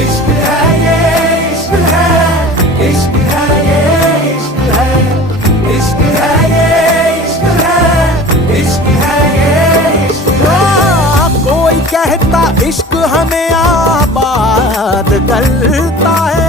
इश्क है ये, इश्क है, इश्क है ये, इश्क है, इश्क है ये, इश्क है, इश्क है ये, इश्क है। कोई कहता इश्क हमें आबाद करता है,